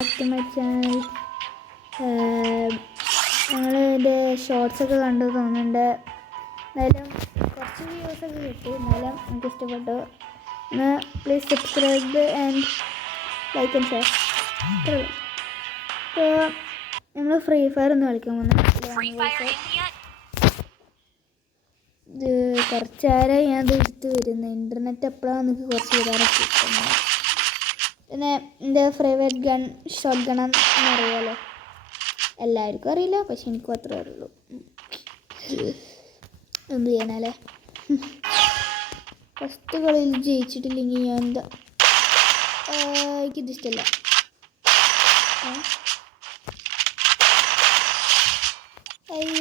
To my channel. ഞങ്ങൾ എൻ്റെ ഷോർട്സൊക്കെ കണ്ടു തോന്നുന്നുണ്ട്. എന്നാലും കുറച്ച് വ്യൂസൊക്കെ കിട്ടി. എന്നാലും എനിക്ക് ഇഷ്ടപ്പെട്ടു. എന്നാൽ please subscribe and like and share. അപ്പോൾ നമ്മൾ ഫ്രീ ഫയർ ഒന്ന് കളിക്കാൻ പോകുന്നത്. ഇത് കുറച്ച് നേരം ഞാനത് എടുത്ത് വരുന്നത്. ഇൻ്റർനെറ്റ് എപ്പോഴാണ് എനിക്ക് കുറച്ച് വിടാറൊക്കെ കിട്ടുന്നത്. പിന്നെ എൻ്റെ ഫേവറേറ്റ് ഗൺ ഷോട്ട് ഗൺ എന്നറിയാമല്ലോ. എല്ലാവർക്കും അറിയില്ല, പക്ഷെ എനിക്കും അത്രേ അറിയുള്ളൂ. എന്ത് ചെയ്യാനല്ലേ. ഫസ്റ്റ് കളിയിൽ ജയിച്ചിട്ടില്ലെങ്കിൽ ഞാൻ എന്താ, എനിക്കിതിഷ്ടമല്ല.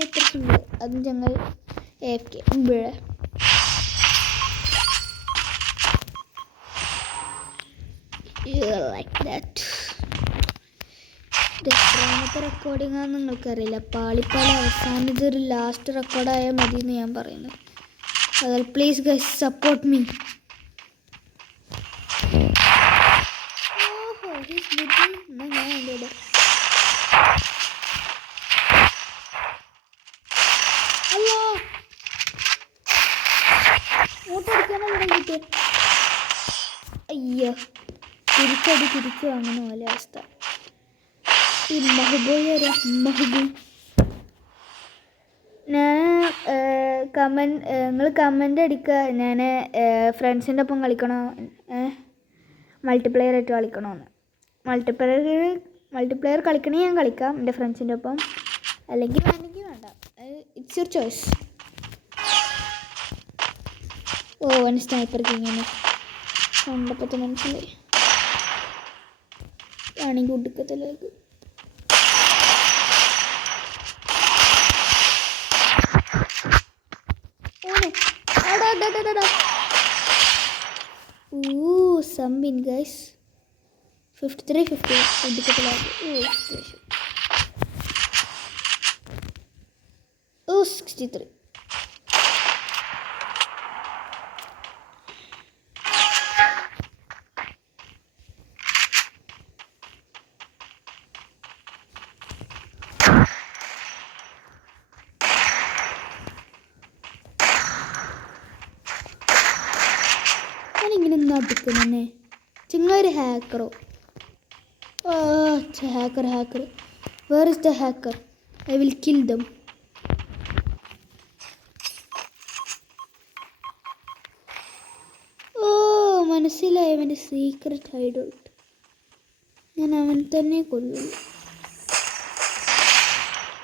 എത്ര സിമ്പിൾ. അതും ഞങ്ങൾ AFK like that. എത്രാമത്തെ റെക്കോർഡിംഗ് ആണെന്ന് നിങ്ങൾക്കറിയില്ല. പാളിപ്പാളി അവസാനം ഇതൊരു ലാസ്റ്റ് റെക്കോർഡായാൽ മതി എന്ന് ഞാൻ പറയുന്നത്. അതിൽ പ്ലീസ് ഗൈസ് സപ്പോർട്ട് മീ. ഞാൻ എൻ്റെ ഇവിടെ അല്ലോ മൂട്ടടിക്കാനാണ് തുടങ്ങിയിട്ട്. അയ്യോ, തിരിച്ചു വാങ്ങുന്ന പോലെ അവസ്ഥ. ഈ മഹബൂബ് ഞാൻ നിങ്ങൾ കമൻ്റ് അടിക്കുക. ഞാൻ ഫ്രണ്ട്സിൻ്റെ ഒപ്പം കളിക്കണോ, മൾട്ടിപ്ലെയർ ആയിട്ട് കളിക്കണമെന്ന്. മൾട്ടിപ്ലെയർ കളിക്കണമെങ്കിൽ ഞാൻ കളിക്കാം എൻ്റെ ഫ്രണ്ട്സിൻ്റെ ഒപ്പം, അല്ലെങ്കിൽ വേണ്ട. It's your choice. ഓ സ്നൈപ്പർ കിങ്ങനെ കണ്ടപ്പോൾ മനസ്സിലായി. ആണെങ്കിൽ ഒടുക്കത്തിലേക്ക് some win guys. 53-50 ഒടുക്കത്തിലേക്ക്. 63. ഞാനിങ്ങനെ നടുക്കുന്നേ ചുങ്ങൊരു ഹാക്കറോ. Hacker where is the hacker? I will kill them. മനസ്സിലായി അവൻ്റെ സീക്രട്ട് ഹൈഡൗട്ട്. ഞാൻ അവൻ തന്നെ കൊല്ലുള്ളൂ.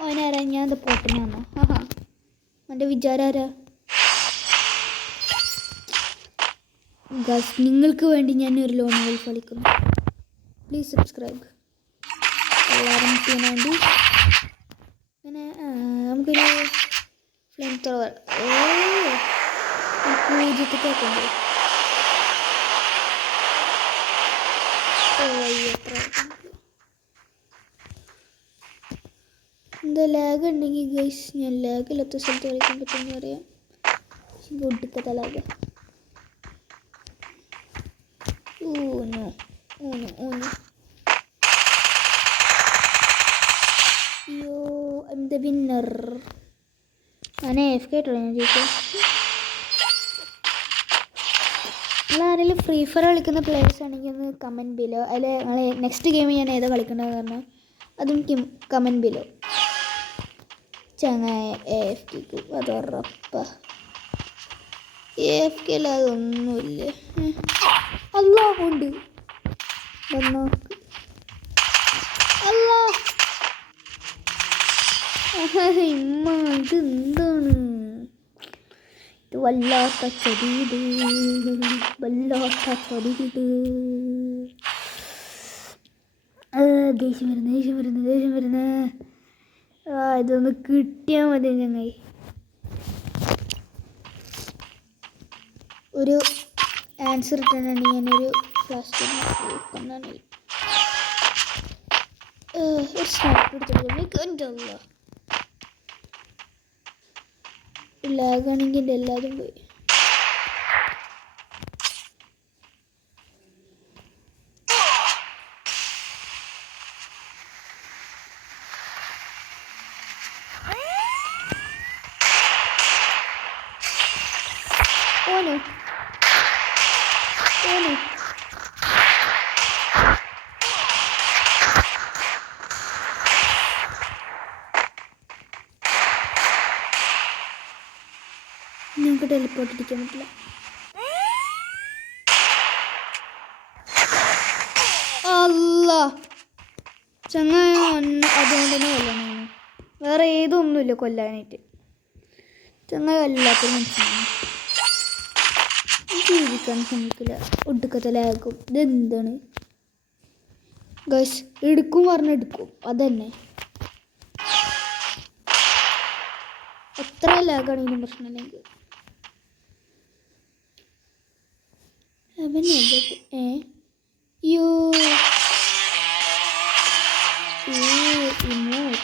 അവനാരാ? ഞാൻ അത് പൊട്ടനാണോ? അവൻ്റെ വിചാരാരാ? ഗൈസ്, നിങ്ങൾക്ക് വേണ്ടി ഞാൻ ഒരു ലോൺ ഗൾഫ് കളിക്കുന്നു. Please subscribe. എല്ലാവരും വേണ്ടി പിന്നെ നമുക്കൊരു ഫ്ലെയിം ത്രോവർ പൂജ്യത്തേക്കുണ്ട്. എന്താ ലാഗ് ഉണ്ടെങ്കിൽ ഗൈസ്, ഞാൻ ലാഗില്ലാത്ത സ്ഥലത്ത് കളിക്കാൻ പറ്റുമെന്ന് പറയാം. ഒടുക്കത്തെ lag. no. Yo, I'm the winner. ഞാൻ AFK ആയിട്ടോ ഞാൻ ചോദിച്ചത്. നിങ്ങളാരെങ്കിലും ഫ്രീ ഫയർ കളിക്കുന്ന പ്ലേയേഴ്സ് ആണെങ്കിൽ ഒന്ന് കമൻറ്റ് ബിലോ. അതിൽ നിങ്ങൾ നെക്സ്റ്റ് ഗെയിം ഞാൻ ഏതാ കളിക്കേണ്ടതെന്ന് പറഞ്ഞാൽ അതും കമൻറ്റ് ബിലോ. ചങ്ങായ AFK അത് ഉറപ്പാ. AFK അല്ലാതെ ഒന്നുമില്ല. അല്ലോ ഉണ്ട് അല്ലോ. ഇമ്മ ഇത് എന്താണ്? ഇത് വല്ലാത്ത ചൊടിയിട്. ദേഷ്യം വരുന്നേ. ഇതൊന്ന് കിട്ടിയാൽ മതി ചങ്ങായി. ഒരു ആൻസർ ഇട്ടാണെങ്കിൽ ഞാനൊരു ഫ്ലാഷ് കൊണ്ടാണ് ഒരു സ്നാപ്പ് എടുത്തിട്ടുള്ള ലാഗാണെങ്കിൽ എൻ്റെ എല്ലാതും പോയി. പോന്നു നിങ്ങൾക്ക് ടെലിപ്പോർട്ട് അടിക്കാൻ പറ്റില്ല. അല്ല ചങ്ങായ അതുകൊണ്ട് തന്നെ കൊല്ലണേ. വേറെ ഏതൊന്നുമില്ല കൊല്ലാനായിട്ട്. ചങ്ങായ വല്ലാത്തൊരു മനസ്സിലാണ്. ജീവിക്കാൻ ശ്രമിക്കില്ല. ഒടുക്കത്തിലാക്കും. ഇതെന്താണ് ഗൈസ്? എടുക്കും പറഞ്ഞെടുക്കും അതന്നെ. എത്ര ലാഗാണെങ്കിലും പ്രശ്നമില്ലെങ്കിൽ അവൻ യോ ഇമോട്ട്.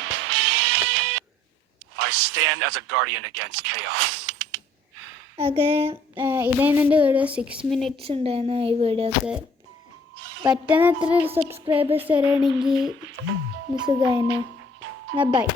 ഓക്കെ, ഇതായിരുന്നു എൻ്റെ വീഡിയോ. 6 minutes ഉണ്ടായിരുന്നു ഈ വീഡിയോ ഒക്കെ. പറ്റുന്നത്ര സബ്സ്ക്രൈബേഴ്സ് തരാണെങ്കിൽ സുഖമായിരുന്നു. ബൈ.